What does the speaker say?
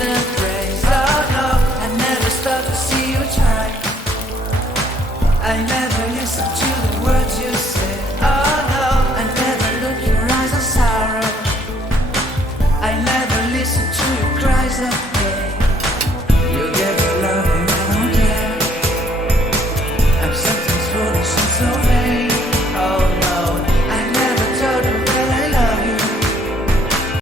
and praise. Oh no, I never stop to see you try. I never listen to the words you say. Oh no, I never look your eyes of sorrow. I never listen to your cries of